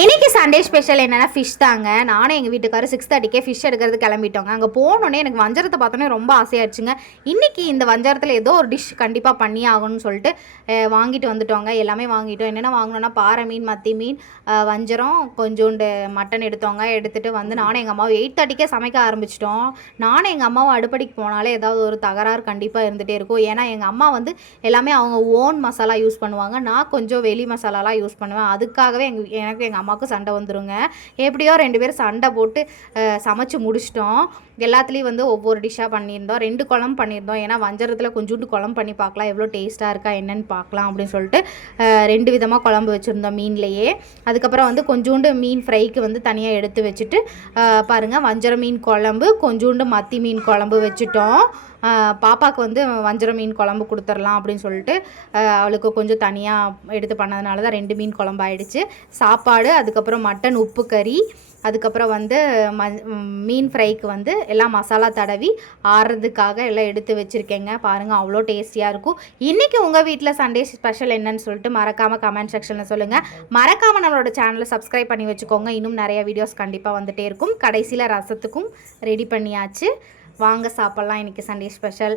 இன்றைக்கி Sunday special என்னென்னா fish தாங்க. நானும் எங்கள் வீட்டுக்காரர் 6:30க்கே ஃபிஷ் எடுக்கிறது கிளம்பிட்டோங்க. அங்கே போனோடனே எனக்கு வஞ்சரத்தை பார்த்தோன்னே ரொம்ப ஆசையாகிடுச்சுங்க. இன்றைக்கி இந்த வஞ்சரத்தில் ஏதோ ஒரு டிஷ் கண்டிப்பாக பண்ணி ஆகணும்னு சொல்லிட்டு வாங்கிட்டு வந்துட்டோங்க. எல்லாமே வாங்கிட்டோம். என்னென்ன வாங்கினோன்னா பாறை மீன், மத்தி மீன், வஞ்சரம், கொஞ்சோண்டு மட்டன் எடுத்தோங்க. எடுத்துகிட்டு வந்து நானும் எங்கள் அம்மாவும் 8:30க்கே சமைக்க ஆரம்பிச்சிட்டோம். நானும் எங்கள் அம்மாவும் அடுப்படிக்கு போனாலே ஏதாவது ஒரு தகராறு கண்டிப்பாக இருந்துகிட்டே இருக்கும். ஏன்னா எங்கள் அம்மா வந்து எல்லாமே அவங்க ஓன் மசாலா யூஸ் பண்ணுவாங்க. நான் கொஞ்சம் வெளி மசாலாலாம் யூஸ் பண்ணுவேன். அதுக்காகவே எனக்கு எங்கள் அம்மாவுக்கும் சண்டை வந்துருங்க. எப்படியோ 2 பேரும் சண்டை போட்டு சமைச்சு முடிச்சிட்டோம். எல்லாத்துலேயும் வந்து ஒவ்வொரு டிஷ்ஷாக பண்ணியிருந்தோம். 2 குழம்பு பண்ணியிருந்தோம். ஏன்னா வஞ்சரத்தில் கொஞ்சோண்டு குழம்பு பண்ணி பார்க்கலாம், எவ்வளோ டேஸ்ட்டாக இருக்கா என்னென்னு பார்க்கலாம் அப்படின்னு சொல்லிட்டு 2 விதமாக குழம்பு வச்சுருந்தோம் மீன்லேயே. அதுக்கப்புறம் வந்து கொஞ்சோண்டு மீன் ஃப்ரைக்கு வந்து தனியாக எடுத்து வச்சுட்டு பாருங்கள், வஞ்சர மீன் குழம்பு, கொஞ்சோண்டு மத்தி மீன் குழம்பு வச்சுட்டோம். பாப்பாவுக்கு வந்து வஞ்சர மீன் குழம்பு கொடுத்துர்லாம் அப்படின்னு சொல்லிட்டு அவளுக்கு கொஞ்சம் தனியாக எடுத்து பண்ணதுனால தான் 2 மீன் குழம்பு ஆகிடுச்சு. சாப்பாடு, அதுக்கப்புறம் மட்டன் உப்பு கறி, அதுக்கப்புறம் வந்து மீன் ஃப்ரைக்கு வந்து எல்லாம் மசாலா தடவி ஆறுறதுக்காக எல்லாம் எடுத்து வச்சுருக்கேங்க. பாருங்கள், அவ்வளோ டேஸ்டியாக இருக்கும். இன்றைக்கி உங்கள் வீட்டில் சண்டே ஸ்பெஷல் என்னன்னு சொல்லிட்டு மறக்காமல் கமெண்ட் செக்ஷனில் சொல்லுங்கள். மறக்காமல் நம்மளோட சேனலை சப்ஸ்கிரைப் பண்ணி வச்சுக்கோங்க. இன்னும் நிறைய வீடியோஸ் கண்டிப்பாக வந்துகிட்டே இருக்கும். கடைசியில் ரசத்துக்கும் ரெடி பண்ணியாச்சு. வாங்க சாப்பிட்லாம். இன்றைக்கி சண்டே ஸ்பெஷல்.